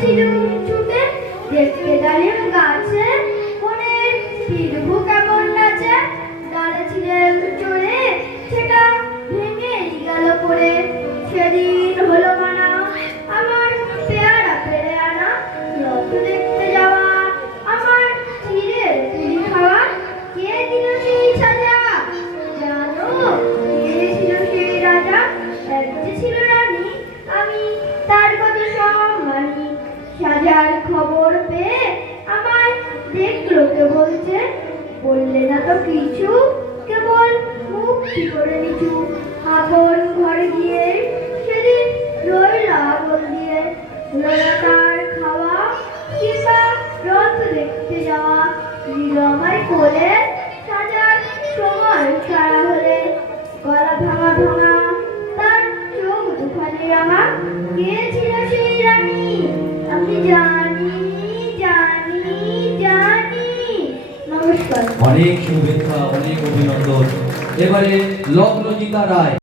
গিয়েছিলুম ছুটে, দেখতে ডালিম গাছে মনের পিরভু কেমন নাচে। ডালে ছিলেম চড়ে, সেটা ভেঙেই গেল পড়ে। সেদিন হলো মানা আমার পেয়ারা পেড়ে আনা, রথ দেখতে যাওয়া আমার চিড়ের পুলি খাওয়া। কে দিল সেই সাজা জানো? কে ছিল সেই রাজা? এক যে ছিল রানী, আমি তার কত সম্মানী। সাজার খবর পেয়ে আমায় দেখলো কে বলছে, বললে না তো কিছু, কেবল মুক্তি করে নিচু। আপন ঘরে গিয়ে সেদিন রইল আগুন দিয়ে, রইল তার খাওয়া কিংবা রথ দেখতে যাওয়া। দিল আমায় কোলে সাজার সময় সারা হলে, গলা ভাঙা ভাঙা তার চোখ দুখানি রাঙা। কে ছিল সেই রানী? আমি জানি জানি জানি। নমস্কার। অনেক শুভেচ্ছা, অনেক অভিনন্দন। এবারে লগ্নজিতা রায়।